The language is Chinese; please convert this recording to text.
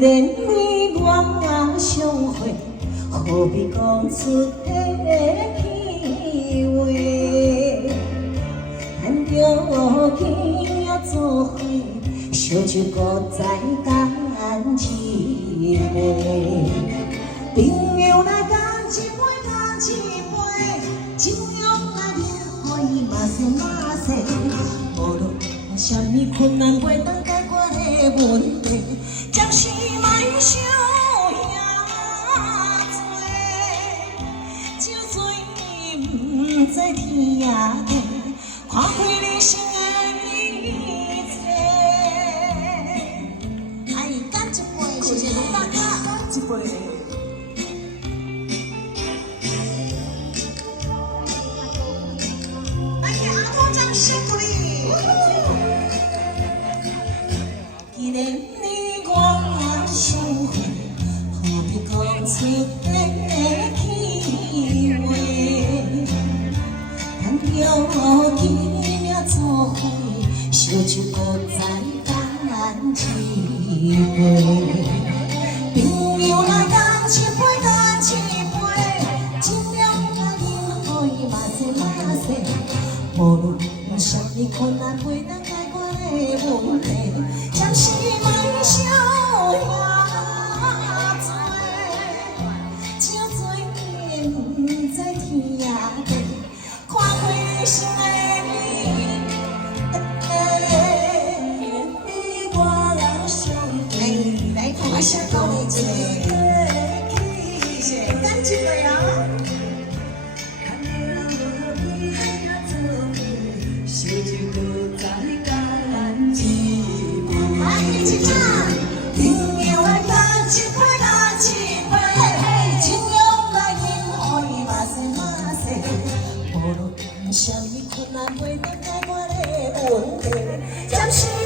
既然你我相会，何必讲出的气话？咱着去呀做伙，烧酒搁再干一杯。朋友来干一杯，干一杯，酒量来饮，可以马西马西。无论什么困难袂当解决的问题，暂时莫想遐多，酒醉不知天涯地，看开人生的一切。哎，干一杯，谢谢龙大哥，干一杯。辛苦你！既然你我相会，何必讲出的气话？咱着去呀做伙，烧酒搁再干一杯。朋友来干一杯，干一杯，尽量来饮，可以马西马西，无论。什么困难袂当解决的问题，暂时莫想遐多，酒醉不知天涯地，看开人生的你我相会，来看下高一个，谢谢，干一杯啊！什么困难袂当解决的问题，暂时。